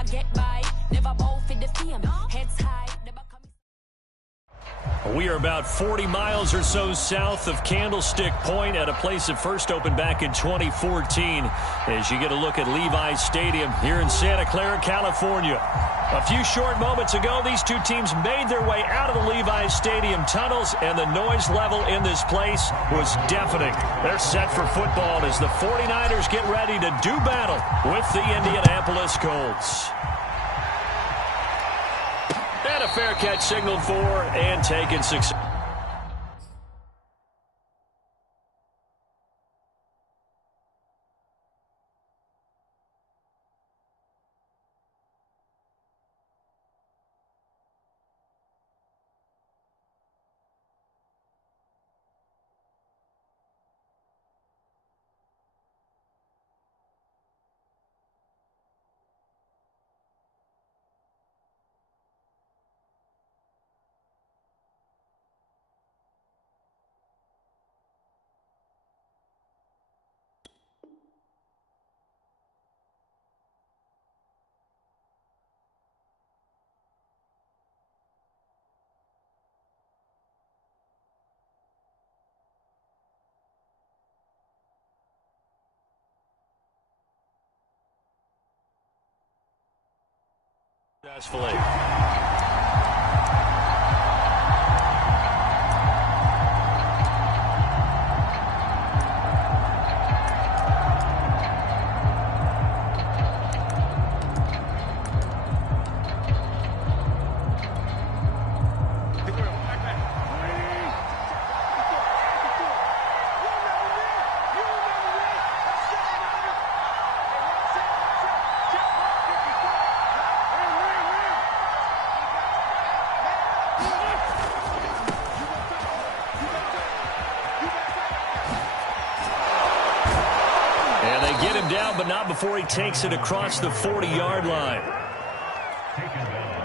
I get by. Never bow for the fame. Heads high. We are about 40 miles or so south of Candlestick Point at a place that first opened back in 2014 as you get a look at Levi's Stadium here in Santa Clara, California. A few short moments ago, these two teams made their way out of the Levi's Stadium tunnels, and the noise level in this place was deafening. They're set for football as the 49ers get ready to do battle with the Indianapolis Colts. And a fair catch signaled for and taken successfully. Get him down, but not before he takes it across the 40-yard line.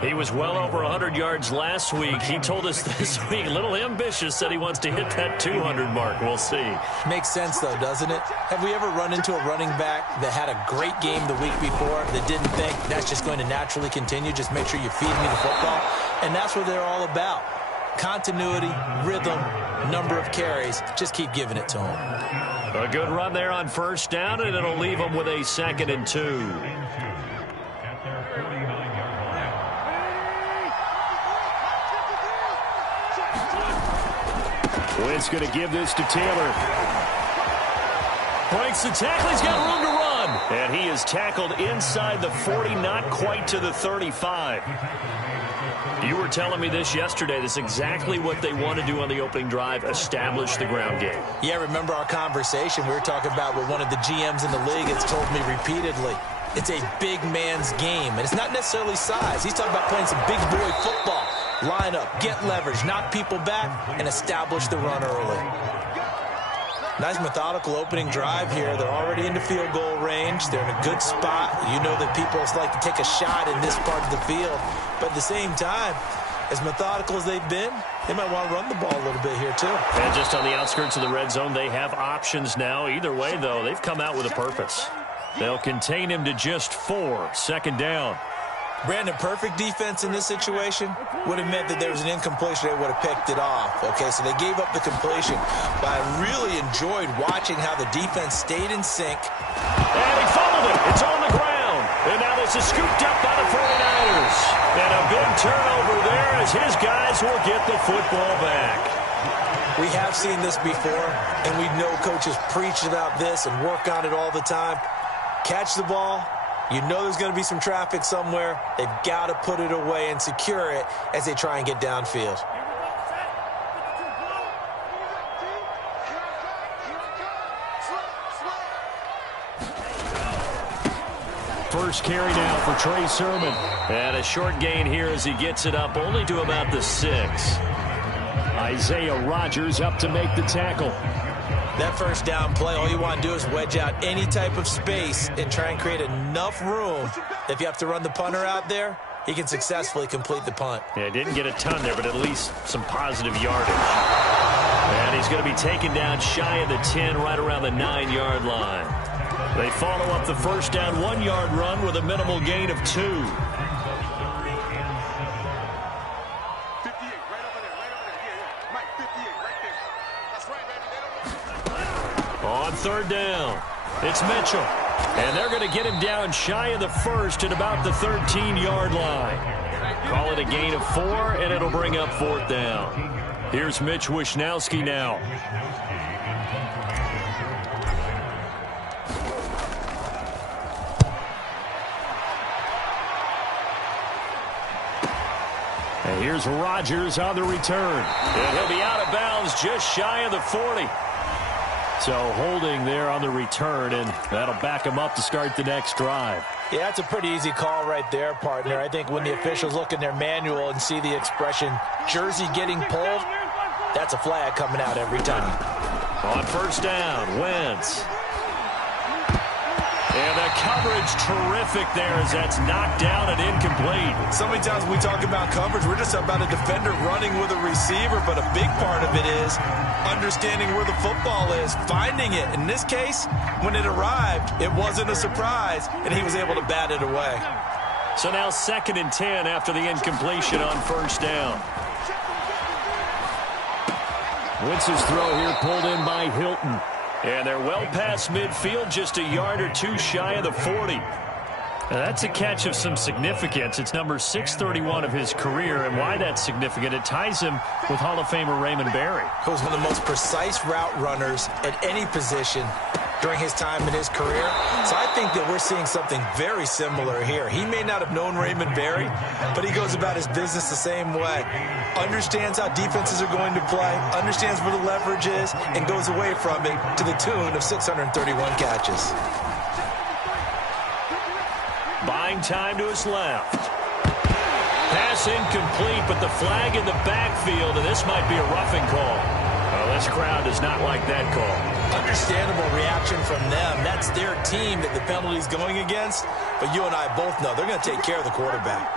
He was well over 100 yards last week. He told us this week, a little ambitious, said he wants to hit that 200 mark. We'll see. Makes sense, though, doesn't it? Have we ever run into a running back that had a great game the week before that didn't think that's just going to naturally continue? Just make sure you feed me the football. And that's what they're all about. Continuity, rhythm, number of carries. Just keep giving it to him. A good run there on first down, and it'll leave them with a 2nd and 2. Wentz going to give this to Taylor. Breaks the tackle. He's got room to run. And he is tackled inside the 40, not quite to the 35. You were telling me this yesterday. This is exactly what they want to do on the opening drive, establish the ground game. Yeah, remember our conversation? We were talking about what one of the GMs in the league has told me repeatedly. It's a big man's game, and it's not necessarily size. He's talking about playing some big boy football. Line up, get leverage, knock people back, and establish the run early. Nice methodical opening drive here. They're already into field goal range. They're in a good spot. You know that people like to take a shot in this part of the field. But at the same time, as methodical as they've been, they might want to run the ball a little bit here too. And just on the outskirts of the red zone, they have options now. Either way, though, they've come out with a purpose. They'll contain him to just 4. 2nd down. Brandon, perfect defense in this situation would have meant that there was an incompletion. They would have picked it off. Okay, so they gave up the completion. But I really enjoyed watching how the defense stayed in sync. And he fumbled it. It's on the ground. And now this is scooped up by the 49ers. And a big turnover there as his guys will get the football back. We have seen this before, and we know coaches preach about this and work on it all the time. Catch the ball. You know there's going to be some traffic somewhere. They've got to put it away and secure it as they try and get downfield. First carry now for Trey Sermon. And a short gain here as he gets it up only to about the 6. Isaiah Rodgers up to make the tackle. That first down play, all you want to do is wedge out any type of space and try and create enough room. If you have to run the punter out there, he can successfully complete the punt. Yeah, didn't get a ton there, but at least some positive yardage. And he's going to be taken down shy of the 10, right around the 9-yard line. They follow up the first down 1-yard run with a minimal gain of 2. On third down, it's Mitchell. And they're going to get him down shy of the first at about the 13-yard line. Call it a gain of 4, and it'll bring up fourth down. Here's Mitch Wishnowski now. And here's Rodgers on the return. And he'll be out of bounds just shy of the 40. So holding there on the return, and that'll back him up to start the next drive. Yeah, that's a pretty easy call right there, partner. I think when the officials look in their manual and see the expression jersey getting pulled, that's a flag coming out every time. On first down, Wentz. And the coverage terrific there as that's knocked down and incomplete. So many times when we talk about coverage, we're just about a defender running with a receiver, but a big part of it is understanding where the football is, finding it. In this case, when it arrived, it wasn't a surprise, and he was able to bat it away. So now 2nd and 10 after the incompletion on first down. Wentz's throw here pulled in by Hilton. And they're well past midfield, just a yard or 2 shy of the 40. Now that's a catch of some significance. It's number 631 of his career, and why that's significant, it ties him with Hall of Famer Raymond Berry. He was one of the most precise route runners at any position during his time in his career. So I think that we're seeing something very similar here. He may not have known Raymond Berry, but he goes about his business the same way. Understands how defenses are going to play, understands where the leverage is, and goes away from it to the tune of 631 catches. Buying time to his left. Pass incomplete, but the flag in the backfield, and this might be a roughing call. Well, this crowd does not like that call. Understandable reaction from them. That's their team that the penalty is going against. But you and I both know they're going to take care of the quarterback.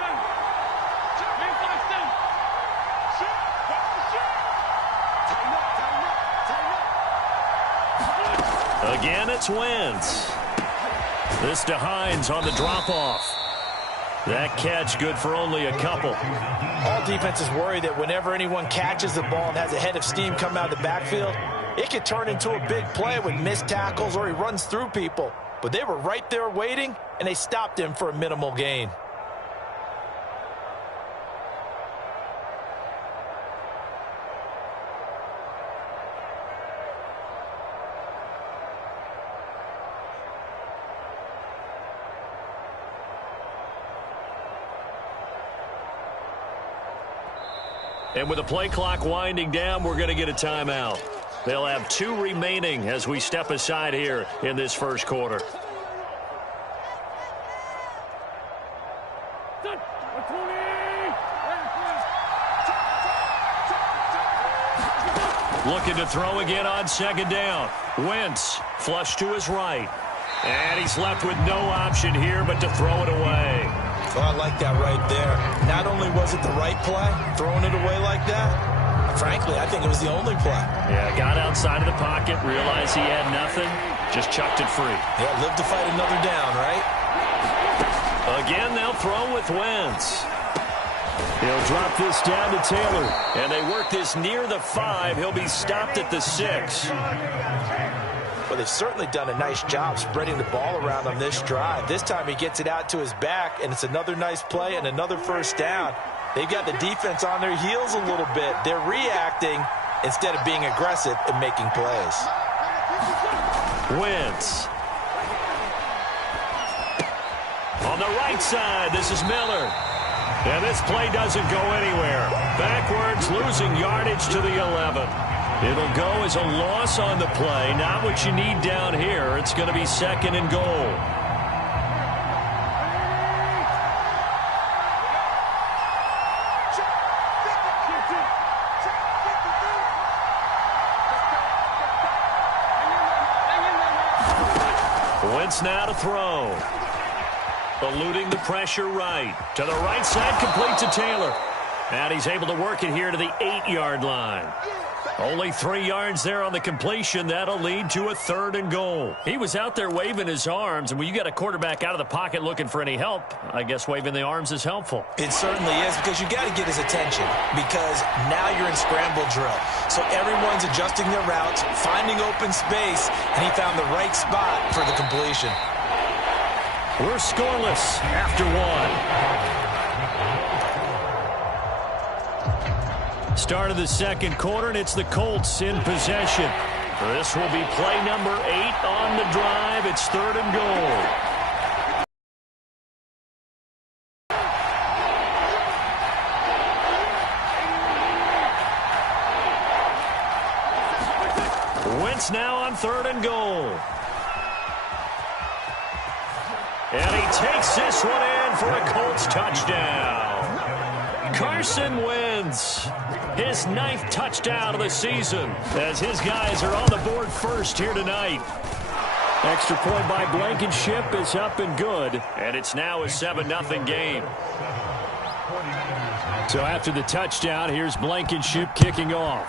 Again, it's Wentz. This to Hines on the drop-off. That catch good for only a couple. All defenses worry that whenever anyone catches the ball and has a head of steam come out of the backfield, it could turn into a big play with missed tackles or he runs through people. But they were right there waiting, and they stopped him for a minimal gain. And with the play clock winding down, we're going to get a timeout. They'll have 2 remaining as we step aside here in this first quarter. Looking to throw again on second down. Wentz flush to his right. And he's left with no option here but to throw it away. Oh, I like that right there. Not only was it the right play, throwing it away like that, frankly, I think it was the only play. Yeah, got outside of the pocket, realized he had nothing, just chucked it free. Yeah, live to fight another down, right? Again, they'll throw with Wentz. He'll drop this down to Taylor, and they work this near the 5. He'll be stopped at the 6. Well, they've certainly done a nice job spreading the ball around on this drive. This time he gets it out to his back, and it's another nice play and another first down. They've got the defense on their heels a little bit. They're reacting instead of being aggressive and making plays. Wentz. On the right side, this is Miller. And this play doesn't go anywhere. Backwards, losing yardage to the 11. It'll go as a loss on the play. Not what you need down here. It's going to be 2nd and goal. Wentz now to throw. Eluding the pressure right. To the right side, complete to Taylor. And he's able to work it here to the 8-yard line. Only 3 yards there on the completion. That'll lead to a 3rd and goal. He was out there waving his arms, and when you got a quarterback out of the pocket looking for any help, I guess waving the arms is helpful. It certainly is, because you got to get his attention, because now you're in scramble drill. So everyone's adjusting their routes, finding open space, and he found the right spot for the completion. We're scoreless after 1. Start of the second quarter, and it's the Colts in possession. This will be play number 8 on the drive. It's 3rd and goal. Wentz now on 3rd and goal. And he takes this one in for a Colts touchdown. Carson Wentz, his 9th touchdown of the season, as his guys are on the board first here tonight. Extra point by Blankenship is up and good, and it's now a 7-0 game. So after the touchdown, here's Blankenship kicking off.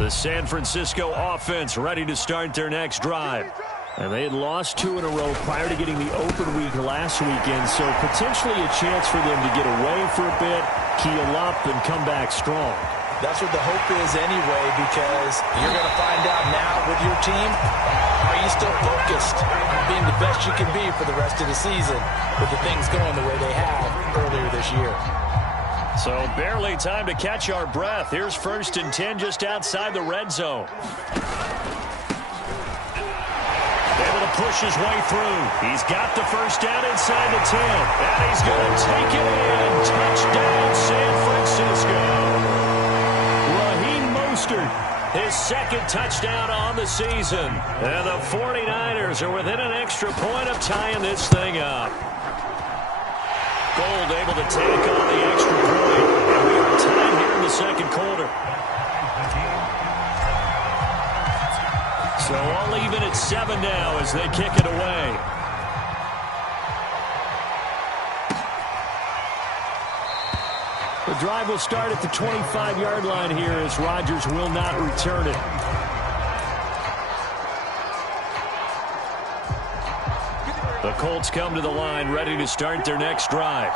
The San Francisco offense ready to start their next drive. And they had lost 2 in a row prior to getting the open week last weekend, so potentially a chance for them to get away for a bit, keel up, and come back strong. That's what the hope is anyway, because you're going to find out now with your team, are you still focused on being the best you can be for the rest of the season with the things going the way they have earlier this year. So barely time to catch our breath. Here's 1st and 10 just outside the red zone. Able to push his way through. He's got the first down inside the 10. And he's going to take it in. Touchdown, San Francisco. Raheem Mostert, his 2nd touchdown on the season. And the 49ers are within an extra point of tying this thing up. Gold able to take on the extra point. And we are tied here in the second quarter. So all even at 7 now as they kick it away. The drive will start at the 25-yard line here as Rodgers will not return it. The Colts come to the line ready to start their next drive.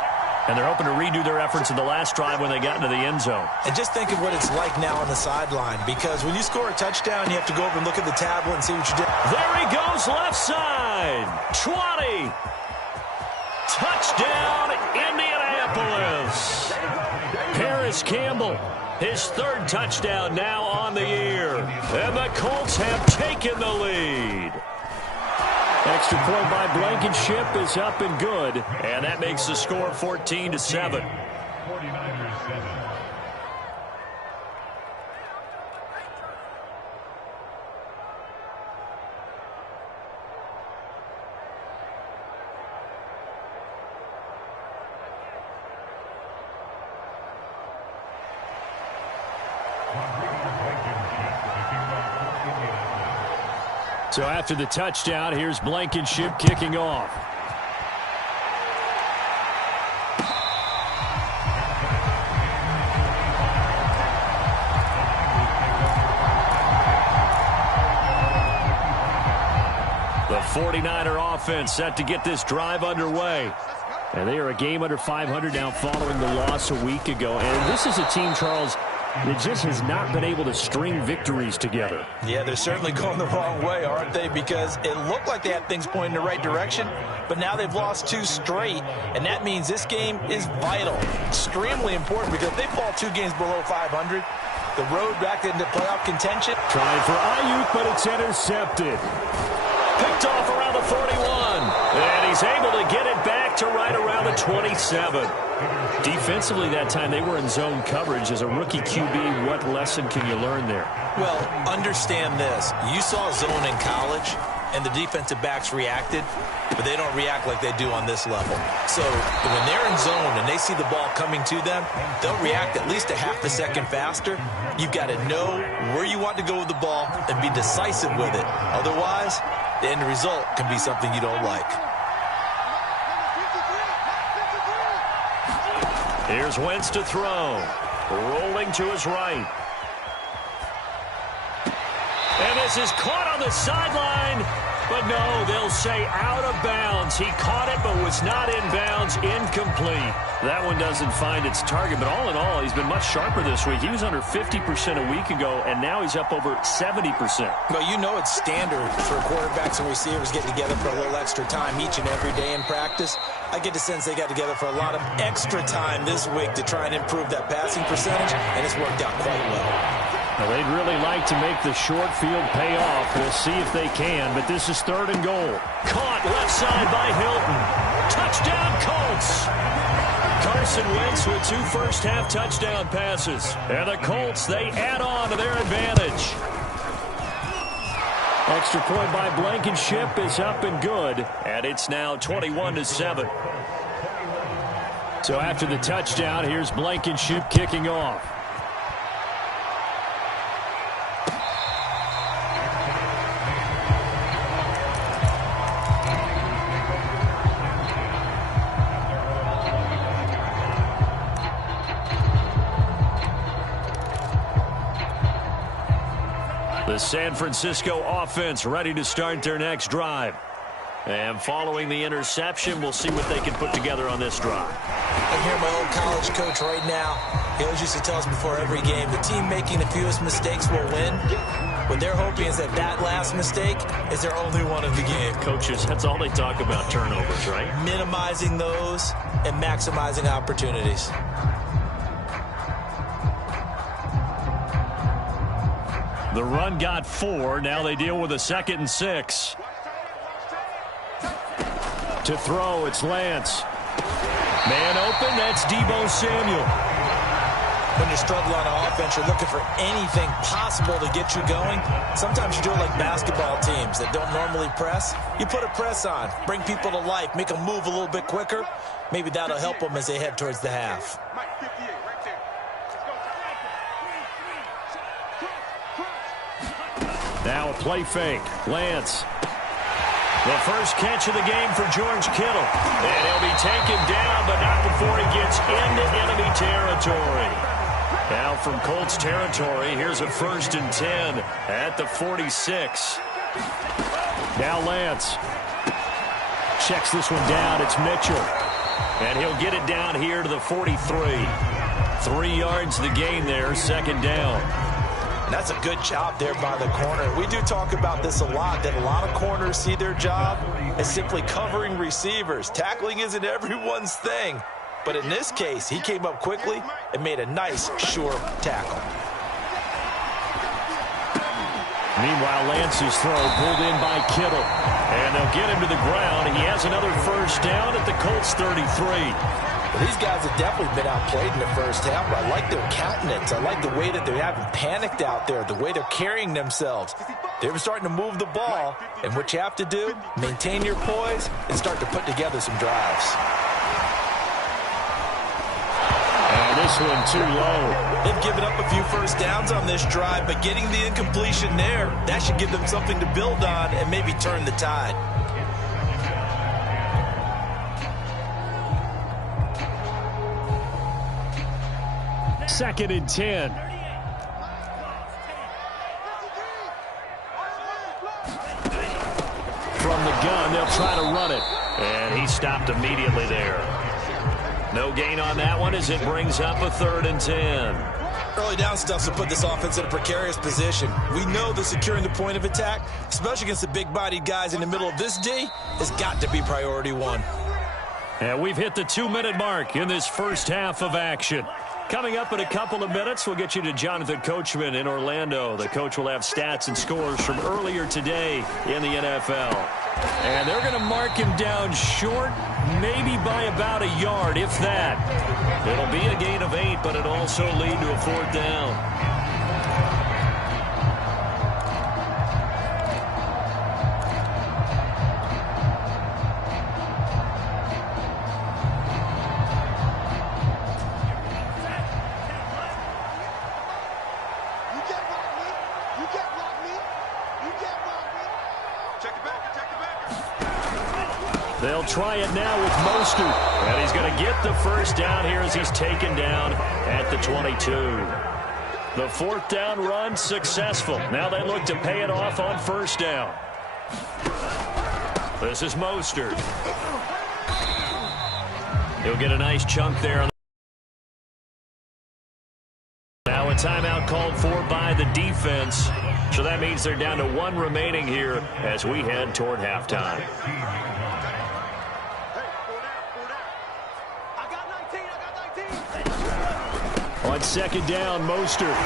And they're hoping to redo their efforts in the last drive when they got into the end zone. And just think of what it's like now on the sideline, because when you score a touchdown, you have to go over and look at the tablet and see what you did. There he goes, left side. 20. Touchdown, Indianapolis. Paris Campbell, his 3rd touchdown now on the year. And the Colts have taken the lead. Extra point by Blankenship is up and good. And that makes the score 14-7. So after the touchdown, here's Blankenship kicking off. The 49er offense set to get this drive underway. And they are a game under 500 now following the loss a week ago. And this is a team, Charles, that just has not been able to string victories together. Yeah, they're certainly going the wrong way, aren't they? Because it looked like they had things pointing in the right direction, but now they've lost 2 straight, and that means this game is vital, extremely important, because if they fall 2 games below 500, the road back into playoff contention. Trying for Ayuk, but it's intercepted. Picked off around the 41, and he's able to get it back to right around the 27. Defensively that time, they were in zone coverage. As a rookie QB, what lesson can you learn there? Well, understand this. You saw zone in college, and the defensive backs reacted, but they don't react like they do on this level. So when they're in zone and they see the ball coming to them, they'll react at least a half a second faster. You've got to know where you want to go with the ball and be decisive with it. Otherwise, the end result can be something you don't like. Here's Wentz to throw. Rolling to his right. And this is caught on the sideline. But no, they'll say out of bounds. He caught it but was not in bounds. Incomplete. That one doesn't find its target. But all in all, he's been much sharper this week. He was under 50% a week ago, and now he's up over 70%. Well, you know it's standard for quarterbacks and receivers getting together for a little extra time each and every day in practice. I get the sense they got together for a lot of extra time this week to try and improve that passing percentage, and it's worked out quite well. Well, they'd really like to make the short field pay off. We'll see if they can, but this is 3rd and goal. Caught left side by Hilton. Touchdown, Colts! Carson Wentz with 2 first-half touchdown passes. And the Colts, they add on to their advantage. Extra point by Blankenship is up and good, and it's now 21-7. So after the touchdown, here's Blankenship kicking off. The San Francisco offense ready to start their next drive. And following the interception, we'll see what they can put together on this drive. I hear my old college coach right now. He always used to tell us before every game, the team making the fewest mistakes will win. What they're hoping is that last mistake is their only one of the game. Coaches, that's all they talk about, turnovers, right? Minimizing those and maximizing opportunities. The run got 4. Now they deal with a 2nd and 6. To throw, it's Lance. Man open, that's Deebo Samuel. When you're struggling on offense, you're looking for anything possible to get you going. Sometimes you do it like basketball teams that don't normally press. You put a press on, bring people to life, make them move a little bit quicker. Maybe that'll help them as they head towards the half. Now a play fake. Lance. The first catch of the game for George Kittle. And he'll be taken down, but not before he gets into enemy territory. Now from Colts territory, here's a 1st and 10 at the 46. Now Lance. Checks this one down. It's Mitchell. And he'll get it down here to the 43. 3 yards the gain there, 2nd down. And that's a good job there by the corner. We do talk about this a lot, that a lot of corners see their job as simply covering receivers. Tackling isn't everyone's thing. But in this case, he came up quickly and made a nice, sure tackle. Meanwhile, Lance's throw pulled in by Kittle. And they'll get him to the ground. He has another 1st down at the Colts 33. Well, these guys have definitely been outplayed in the first half, but I like their countenance. I like the way that they haven't panicked out there, the way they're carrying themselves. They're starting to move the ball, and what you have to do, maintain your poise and start to put together some drives. And this one too low. They've given up a few first downs on this drive, but getting the incompletion there, that should give them something to build on and maybe turn the tide. Second and 10. From the gun, they'll try to run it. And he stopped immediately there. No gain on that one as it brings up a 3rd and 10. Early down stuff to put this offense in a precarious position. We know that securing the point of attack, especially against the big-bodied guys in the middle of this D, has got to be priority 1. And we've hit the 2-minute mark in this first half of action. Coming up in a couple of minutes, we'll get you to Jonathan Coachman in Orlando. The coach will have stats and scores from earlier today in the NFL. And they're going to mark him down short, maybe by about a yard, if that. It'll be a gain of 8, but it'll also lead to a 4th down. They'll try it now with Mostert. And he's going to get the first down here as he's taken down at the 22. The fourth down run successful. Now they look to pay it off on first down. This is Mostert. He'll get a nice chunk there. Now a timeout called for by the defense. So that means they're down to one remaining here as we head toward halftime. On second down, Mostert.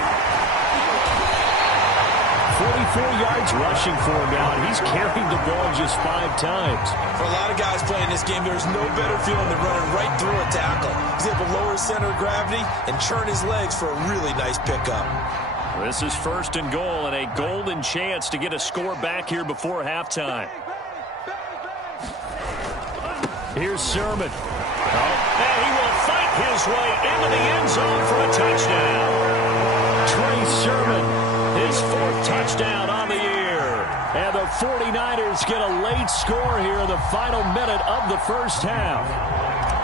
44 yards rushing for him now, and he's carried the ball just 5 times. For a lot of guys playing this game, there's no better feeling than running right through a tackle. He's able to lower his center of gravity and churn his legs for a really nice pickup. This is first and goal, and a golden chance to get a score back here before halftime. Here's Sermon. And he will fight his way into the end zone for a touchdown. Trey Sermon, his 4th touchdown on the year. And the 49ers get a late score here in the final minute of the first half.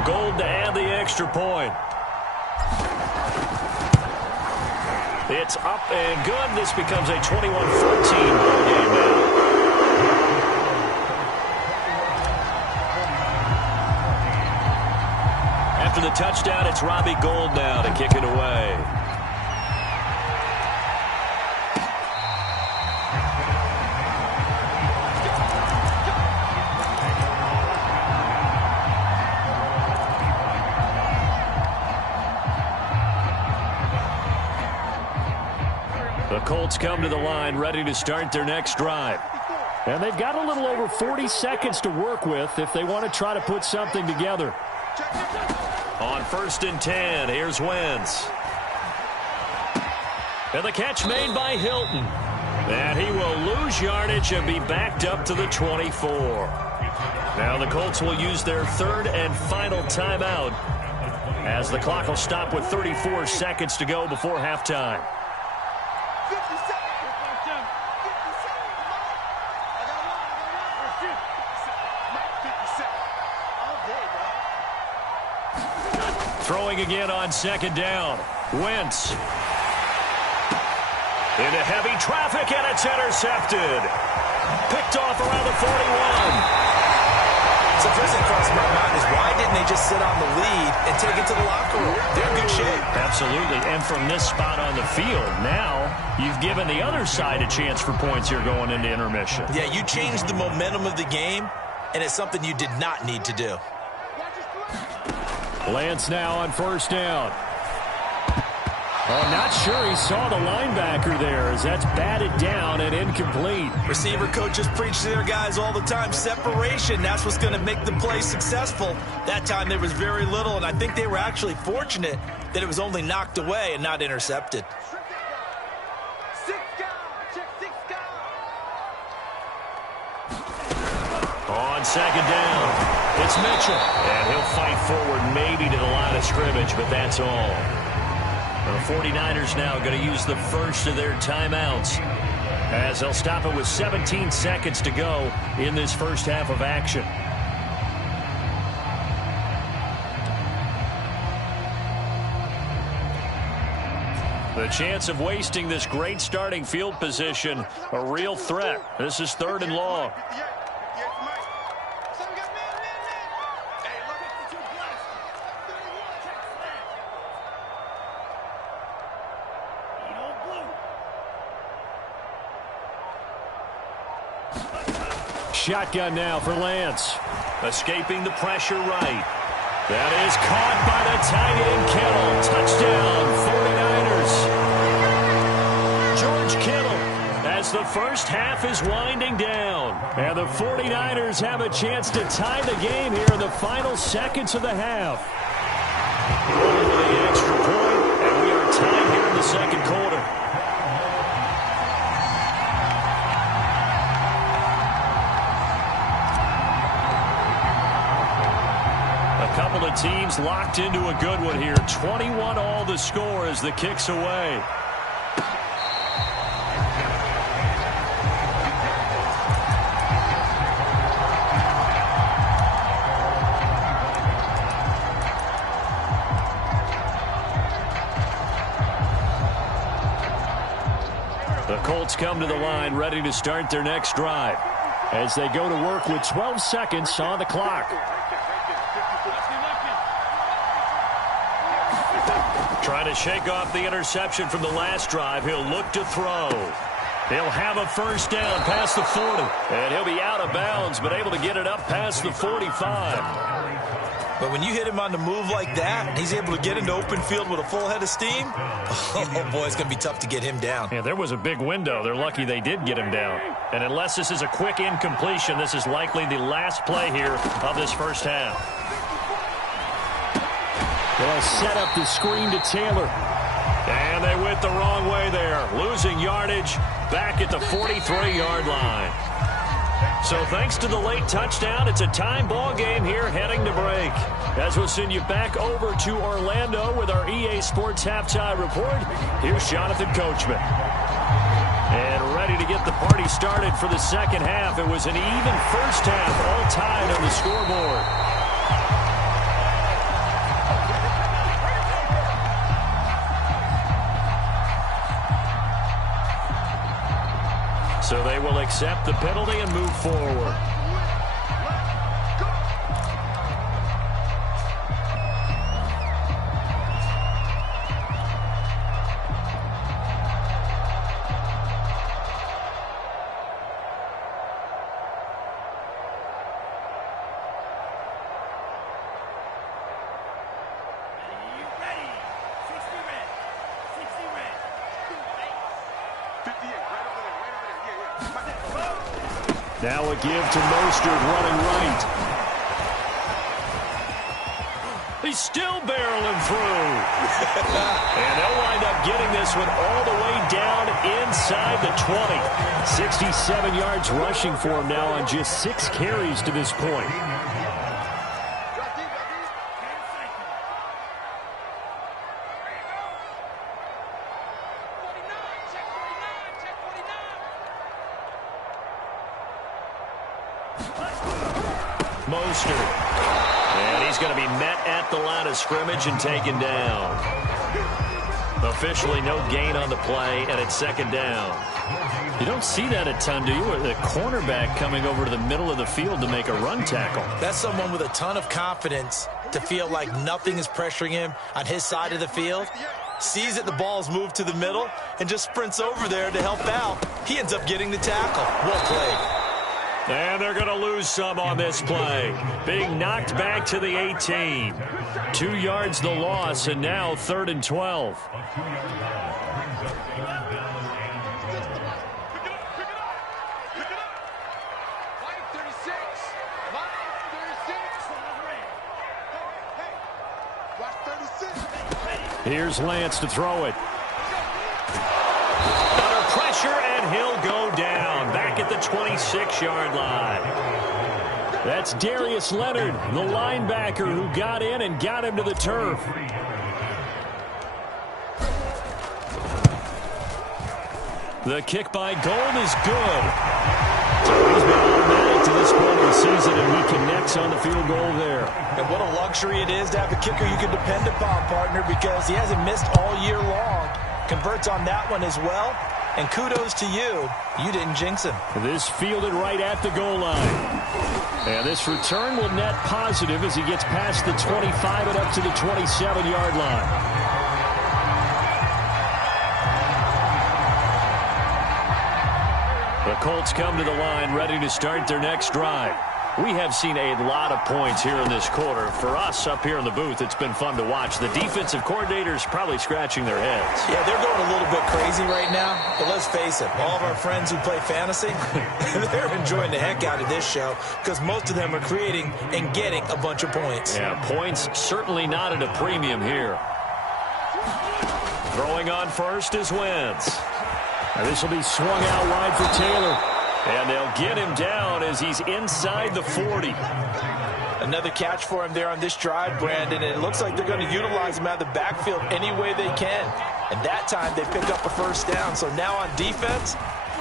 Gold to add the extra point. It's up and good. This becomes a 21-14 ball game now. After the touchdown, it's Robbie Gould now to kick it away. The Colts come to the line ready to start their next drive. And they've got a little over 40 seconds to work with if they want to try to put something together. On 1st and 10, here's Wentz. And the catch made by Hilton. And he will lose yardage and be backed up to the 24. Now the Colts will use their 3rd and final timeout as the clock will stop with 34 seconds to go before halftime. Throwing again on second down. Wentz. Into heavy traffic, and it's intercepted. Picked off around the 41. So first thing across my mind is why didn't they just sit on the lead and take it to the locker room? They're in good shape. Absolutely. And from this spot on the field, now you've given the other side a chance for points here going into intermission. Yeah, you changed the momentum of the game, and it's something you did not need to do. Lance now on first down. Oh, not sure he saw the linebacker there as that's batted down and incomplete. Receiver coaches preach to their guys all the time. Separation, that's what's going to make the play successful. That time there was very little, and I think they were actually fortunate that it was only knocked away and not intercepted. On second down, it's Mitchell. And he'll fight forward maybe to the line of scrimmage, but that's all. The 49ers now going to use the first of their timeouts as they'll stop it with 17 seconds to go in this first half of action. The chance of wasting this great starting field position, a real threat. This is 3rd and long. Shotgun now for Lance. Escaping the pressure right. That is caught by the tight end Kittle. Touchdown, 49ers. George Kittle as the first half is winding down. And the 49ers have a chance to tie the game here in the final seconds of the half. Going for the extra point, and we are tied here in the second quarter. Couple of teams locked into a good one here. 21 all the score as the kick's away. Colts come to the line ready to start their next drive as they go to work with 12 seconds on the clock. Trying to shake off the interception from the last drive. He'll look to throw. He'll have a first down past the 40. And he'll be out of bounds, but able to get it up past the 45. But when you hit him on the move like that, he's able to get into open field with a full head of steam. Oh, boy, it's going to be tough to get him down. Yeah, there was a big window. They're lucky they did get him down. And unless this is a quick incompletion, this is likely the last play here of this first half. They'll set up the screen to Taylor. And they went the wrong way there. Losing yardage back at the 43-yard line. So thanks to the late touchdown, it's a time ball game here heading to break. As we'll send you back over to Orlando with our EA Sports Halftime Report, here's Jonathan Coachman. And ready to get the party started for the second half. It was an even first half, all tied on the scoreboard. So they will accept the penalty and move forward. Now a give to Mostert running right. He's still barreling through. And they'll wind up getting this one all the way down inside the 20. 67 yards rushing for him now on just 6 carries to this point. Mostert. And he's going to be met at the line of scrimmage and taken down. Officially no gain on the play, and it's second down. You don't see that a ton, do you? The cornerback coming over to the middle of the field to make a run tackle. That's someone with a ton of confidence to feel like nothing is pressuring him on his side of the field. Sees that the ball's moved to the middle and just sprints over there to help out. He ends up getting the tackle. Well played. And they're going to lose some on this play. Being knocked back to the 18. 2 yards the loss, and now 3rd and 12. Here's Lance to throw it. Under pressure, and he'll go down. Back at the 26-yard line. That's Darius Leonard, the linebacker who got in and got him to the turf. The kick by Gold is good. He's been automatic to this point of the season, and he connects on the field goal there. And what a luxury it is to have a kicker you can depend upon, partner, because he hasn't missed all year long. Converts on that one as well. And kudos to you. You didn't jinx him. This fielded right at the goal line. And this return will net positive as he gets past the 25 and up to the 27-yard line. The Colts come to the line ready to start their next drive. We have seen a lot of points here in this quarter. For us up here in the booth, it's been fun to watch. The defensive coordinators probably scratching their heads. Yeah, they're going a little bit crazy right now. But let's face it, all of our friends who play fantasy, they're enjoying the heck out of this show because most of them are creating and getting a bunch of points. Yeah, points certainly not at a premium here. Throwing on first is Wentz. And this will be swung out wide for Taylor. And they'll get him down as he's inside the 40. Another catch for him there on this drive, Brandon, and it looks like they're going to utilize him out of the backfield any way they can. And that time they pick up a first down. So now on defense,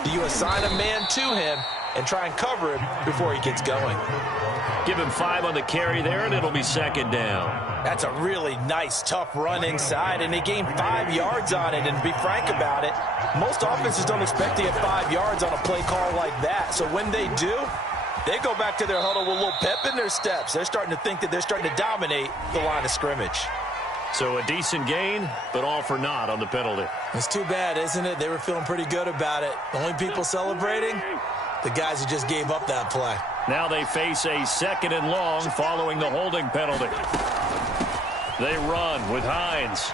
do you assign a man to him and try and cover him before he gets going. Give him 5 on the carry there, and it'll be second down. That's a really nice, tough run inside, and they gained 5 yards on it. And to be frank about it, most offenses don't expect to get 5 yards on a play call like that. So when they do, they go back to their huddle with a little pep in their steps. They're starting to think that they're starting to dominate the line of scrimmage. So a decent gain, but all for naught on the penalty. It's too bad, isn't it? They were feeling pretty good about it. The only people celebrating, the guys who just gave up that play. Now they face a 2nd and long following the holding penalty. They run with Hines.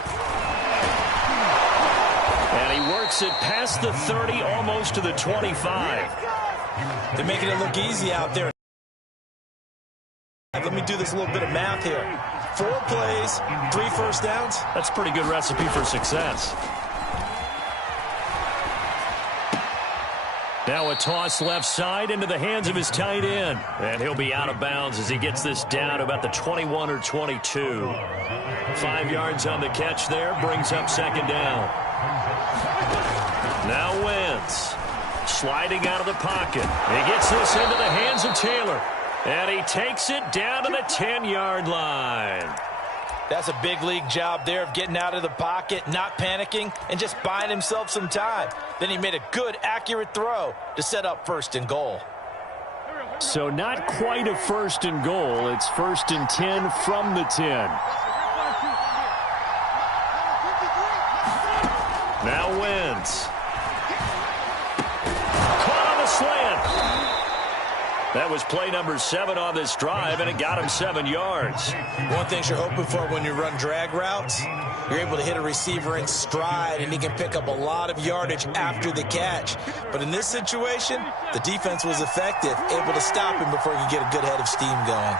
And he works it past the 30, almost to the 25. They're making it look easy out there. Let me do this little bit of math here. 4 plays, 3 first downs. That's a pretty good recipe for success. Now a toss left side into the hands of his tight end. And he'll be out of bounds as he gets this down to about the 21 or 22. 5 yards on the catch there, brings up second down. Now Wentz sliding out of the pocket. He gets this into the hands of Taylor. And he takes it down to the 10-yard line. That's a big league job there of getting out of the pocket, not panicking, and just buying himself some time. Then he made a good, accurate throw to set up 1st and goal. So not quite a 1st and goal. It's 1st and 10 from the 10. Now Wentz. Caught on the slant. That was play number 7 on this drive, and it got him 7 yards. One thing you're hoping for when you run drag routes, you're able to hit a receiver in stride, and he can pick up a lot of yardage after the catch. But in this situation, the defense was effective, able to stop him before he could get a good head of steam going.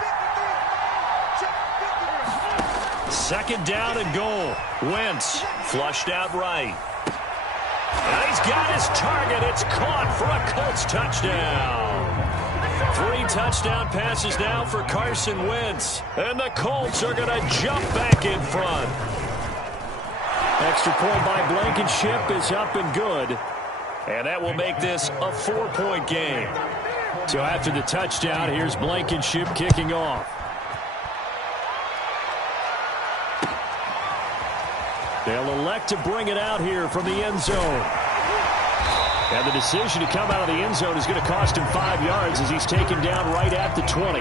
2nd down and goal. Wentz flushed out right. And he's got his target. It's caught for a Colts touchdown. 3 touchdown passes now for Carson Wentz. And the Colts are going to jump back in front. Extra point by Blankenship is up and good. And that will make this a 4-point game. So after the touchdown, here's Blankenship kicking off. They'll elect to bring it out here from the end zone. And the decision to come out of the end zone is going to cost him 5 yards as he's taken down right at the 20.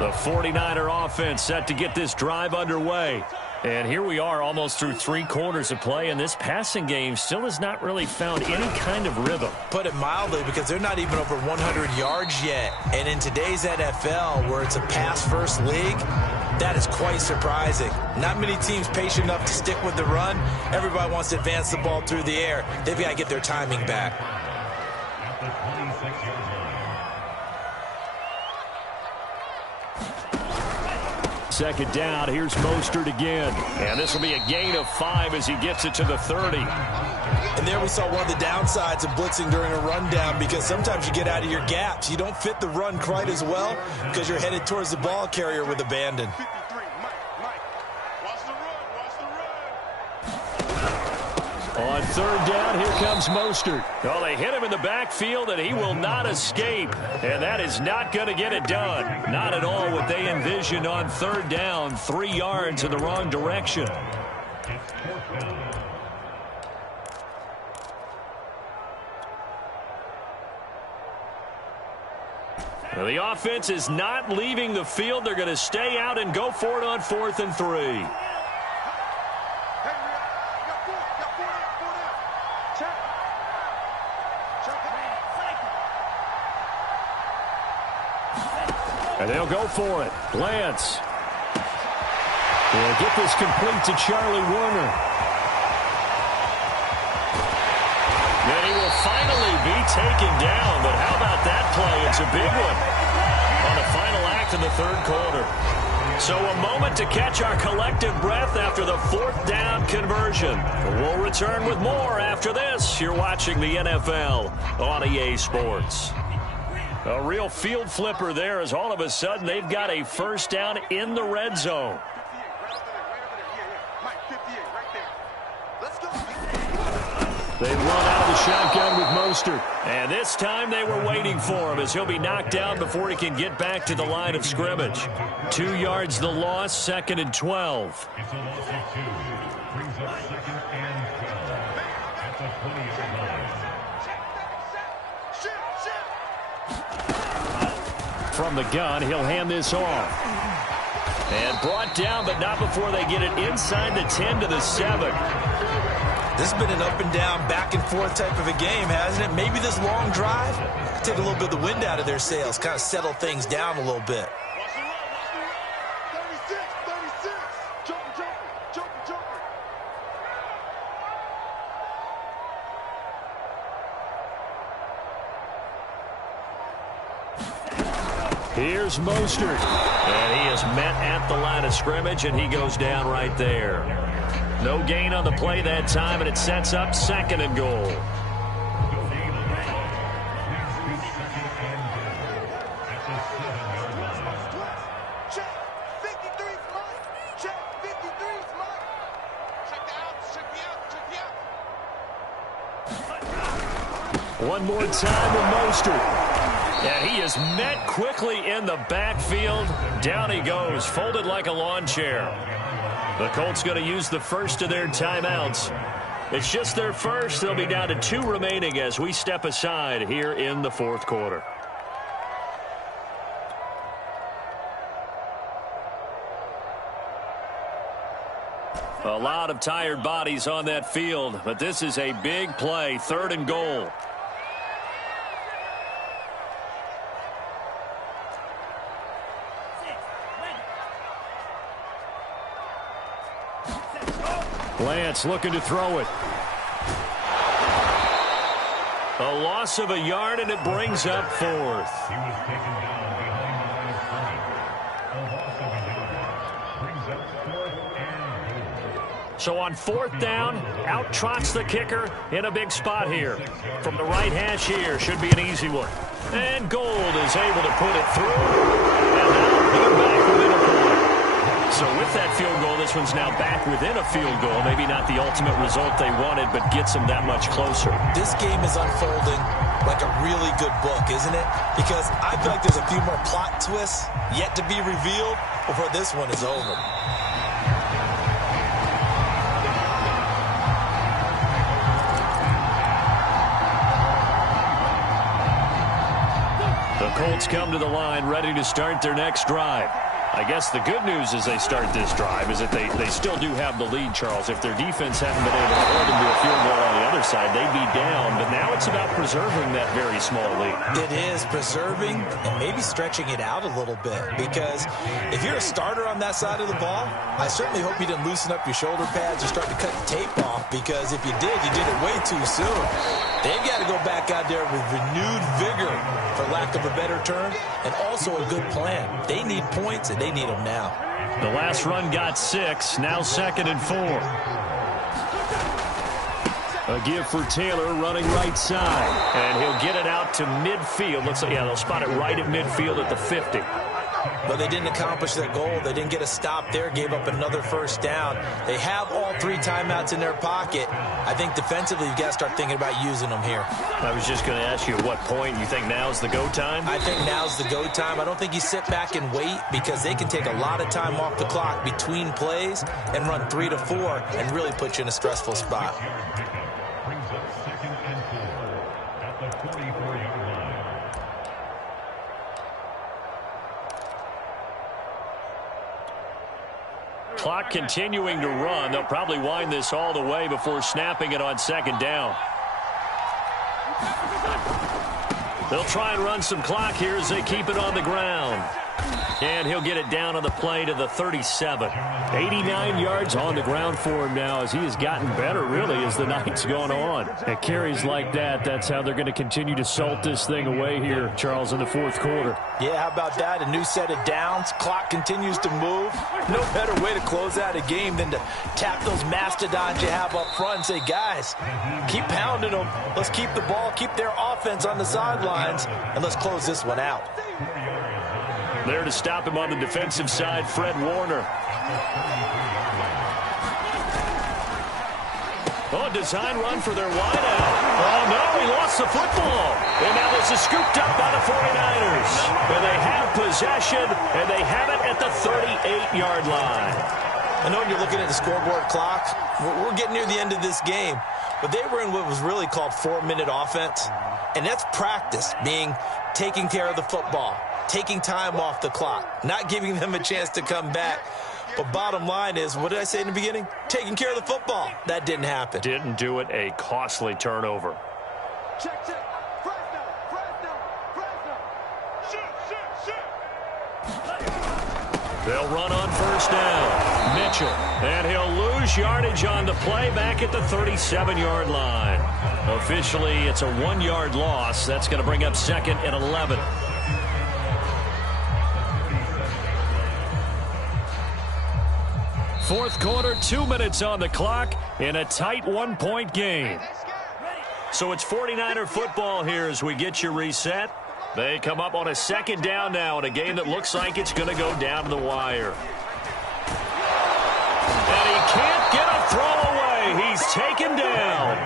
The 49er offense set to get this drive underway. And here we are almost through 3 quarters of play, and this passing game still has not really found any kind of rhythm. Put it mildly, because they're not even over 100 yards yet. And in today's NFL, where it's a pass-first league, that is quite surprising. Not many teams patient enough to stick with the run. Everybody wants to advance the ball through the air. They've got to get their timing back. Second down, here's Mostert again. And this will be a gain of 5 as he gets it to the 30. And there we saw one of the downsides of blitzing during a rundown, because sometimes you get out of your gaps. You don't fit the run quite as well because you're headed towards the ball carrier with abandon. On 3rd down, here comes Mostert. Oh, they hit him in the backfield, and he will not escape. And that is not going to get it done. Not at all what they envisioned on 3rd down. 3 yards in the wrong direction. Well, the offense is not leaving the field. They're going to stay out and go for it on 4th and 3. And they'll go for it. Lance. They'll get this complete to Charlie Warner. And he will finally be taken down. But how about that play? It's a big one on the final act of the 3rd quarter. So a moment to catch our collective breath after the 4th down conversion. We'll return with more after this. You're watching the NFL on EA Sports. A real field flipper there, as all of a sudden they've got a 1st down in the red zone. They run out of the shotgun with Mostert. And this time they were waiting for him as he'll be knocked down before he can get back to the line of scrimmage. 2 yards the loss, 2nd and 12. It's a loss of 2. Brings up 2nd and 12 at the 20-yard line. From the gun, he'll hand this off. And brought down, but not before they get it inside the 10 to the 7. This has been an up and down, back and forth type of a game, hasn't it? Maybe this long drive take a little bit of the wind out of their sails, kind of settle things down a little bit. Watch the run. 36. Jumping. Here's Mostert. And he is met at the line of scrimmage, and he goes down right there. No gain on the play that time, and it sets up 2nd and goal. One more time with Mostert. And he is met quickly in the backfield. Down he goes, folded like a lawn chair. The Colts going to use the first of their timeouts. It's just their first. They'll be down to 2 remaining as we step aside here in the 4th quarter. A lot of tired bodies on that field, but this is a big play, 3rd and goal. Lance looking to throw it. A loss of a yard, and it brings up 4th. He was taken down behind the line of scrimmage. A loss of a yard. Brings up 4th and goal. So on 4th down, out trots the kicker in a big spot here. From the right hash here, should be an easy one. And Gold is able to put it through. And now they're back within a point. So with that field goal, this one's now back within a field goal. Maybe not the ultimate result they wanted, but gets them that much closer. This game is unfolding like a really good book, isn't it? Because I feel like there's a few more plot twists yet to be revealed before this one is over. The Colts come to the line ready to start their next drive. I guess the good news as they start this drive is that they still do have the lead, Charles. If their defense hadn't been able to hold them to a field goal on the other side, they'd be down. But now it's about preserving that very small lead. It is preserving and maybe stretching it out a little bit. Because if you're a starter on that side of the ball, I certainly hope you didn't loosen up your shoulder pads or start to cut the tape off. Because if you did it way too soon. They've got to go back out there with renewed vigor, for lack of a better term, and also a good plan. They need points, and they need them now. The last run got 6, now 2nd and 4. A give for Taylor running right side. And he'll get it out to midfield. Looks like, yeah, they'll spot it right at midfield at the 50. But they didn't accomplish their goal. They didn't get a stop there, gave up another 1st down. They have all 3 timeouts in their pocket. I think defensively you've got to start thinking about using them here. I was just going to ask you at what point you think now's the go time? I think now's the go time. I don't think you sit back and wait because they can take a lot of time off the clock between plays and run 3 to 4 and really put you in a stressful spot. Brings up 2nd and 4 at the 44-yard line. Clock continuing to run. They'll probably wind this all the way before snapping it on 2nd down. They'll try and run some clock here as they keep it on the ground. And he'll get it down on the play to the 37. 89 yards on the ground for him now as he has gotten better, really, as the night's gone on. At carries like that, that's how they're going to continue to salt this thing away here, Charles, in the 4th quarter. Yeah, how about that? A new set of downs. Clock continues to move. No better way to close out a game than to tap those mastodons you have up front and say, guys, keep pounding them. Let's keep the ball, keep their offense on the sidelines, and let's close this one out. There to stop him on the defensive side, Fred Warner. Oh, design run for their wideout. Oh, no, he lost the football. And now this is scooped up by the 49ers. And they have possession, and they have it at the 38-yard line. I know when you're looking at the scoreboard clock, we're getting near the end of this game. But they were in what was really called 4-minute offense. And that's practice, being taking care of the football, taking time off the clock, not giving them a chance to come back. But bottom line is, what did I say in the beginning? Taking care of the football. That didn't happen. Didn't do it. A costly turnover. Check, check. Fresno, Fresno, Fresno. Shoot. They'll run on first down. Mitchell. And he'll lose yardage on the play back at the 37-yard line. Officially, it's a 1-yard loss. That's going to bring up 2nd and 11. Fourth quarter, 2 minutes on the clock in a tight 1-point game. So it's 49er football here as we get you reset. They come up on a 2nd down now in a game that looks like it's going to go down to the wire. And he can't get a throw away. He's taken down.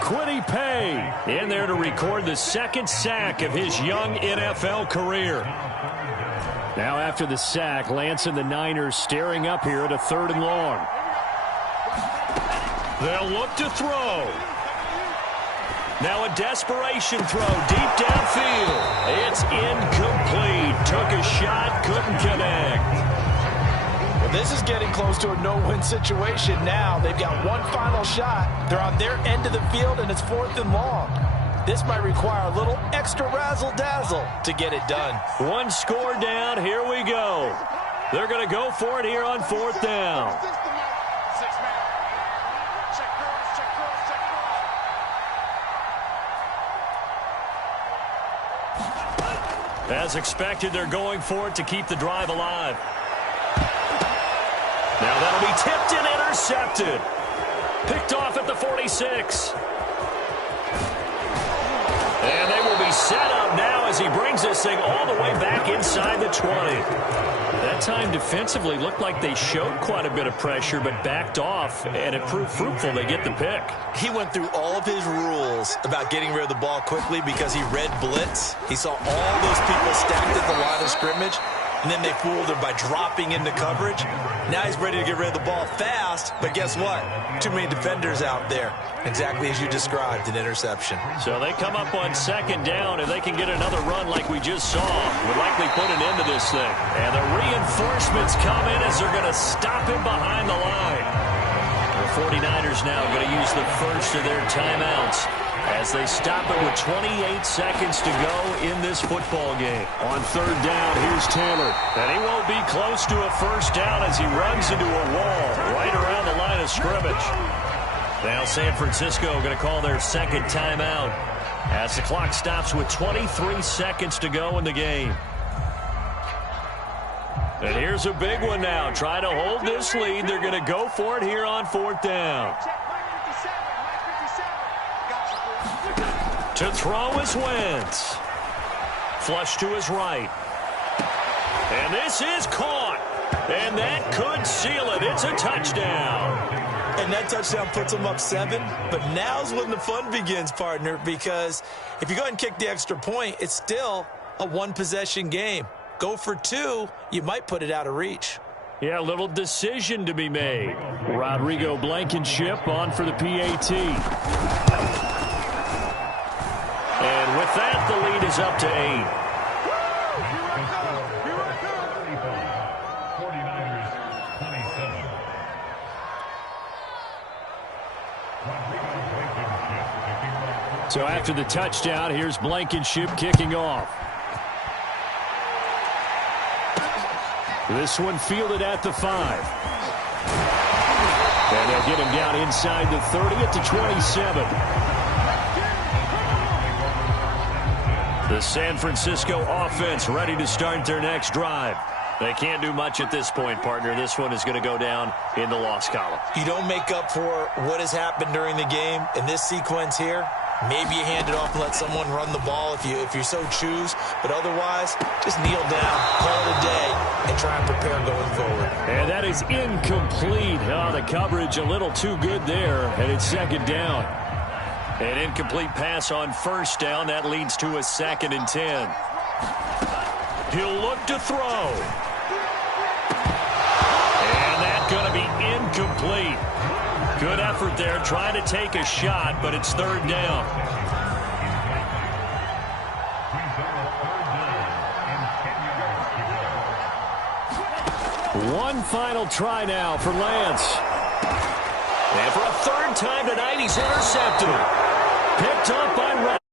Quiddy Pay in there to record the 2nd sack of his young NFL career. Now after the sack, Lance and the Niners staring up here at a 3rd and long. They'll look to throw. Now a desperation throw deep downfield. It's incomplete. Took a shot, couldn't connect. Well, this is getting close to a no-win situation now. They've got one final shot. They're on their end of the field, and it's 4th and long. This might require a little extra razzle-dazzle to get it done. One score down. Here we go. They're going to go for it here on 4th down. As expected, they're going for it to keep the drive alive. Now that'll be tipped and intercepted. Picked off at the 46. And they will be set up now as he brings this thing all the way back inside the 20. That time defensively looked like they showed quite a bit of pressure but backed off, and it proved fruitful. They get the pick. He went through all of his rules about getting rid of the ball quickly because he read blitz. He saw all those people stacked at the line of scrimmage, and then they fooled him by dropping into coverage. Now he's ready to get rid of the ball fast, but guess what? Too many defenders out there. Exactly as you described, an interception. So they come up on 2nd down, and they can get another run like we just saw. Would likely put an end to this thing. And the reinforcements come in as they're going to stop him behind the line. The 49ers now going to use the first of their timeouts as they stop it with 28 seconds to go in this football game. On 3rd down, here's Taylor. And he won't be close to a first down as he runs into a wall right around the line of scrimmage. Now San Francisco going to call their 2nd timeout as the clock stops with 23 seconds to go in the game. And here's a big one now. Trying to hold this lead. They're going to go for it here on 4th down. To throw is Wentz. Flush to his right. And this is caught. And that could seal it. It's a touchdown. And that touchdown puts them up 7. But now's when the fun begins, partner, because if you go ahead and kick the extra point, it's still a 1-possession game. Go for 2, you might put it out of reach. Yeah, a little decision to be made. Rodrigo Blankenship on for the PAT. And with that, the lead is up to 8. So after the touchdown, here's Blankenship kicking off. This one fielded at the 5. And they'll get him down inside the 30 at the 27. The San Francisco offense ready to start their next drive. They can't do much at this point, partner. This one is going to go down in the loss column. You don't make up for what has happened during the game in this sequence here. Maybe you hand it off and let someone run the ball if you so choose. But otherwise, just kneel down, call it a day, and try and prepare going forward. And that is incomplete. Oh, the coverage a little too good there, and it's second down. An incomplete pass on first down. That leads to a 2nd and 10. He'll look to throw. And that's going to be incomplete. Good effort there, trying to take a shot, but it's 3rd down. One final try now for Lance. And for a 3rd time tonight, he's intercepted. Picked up by Ryan.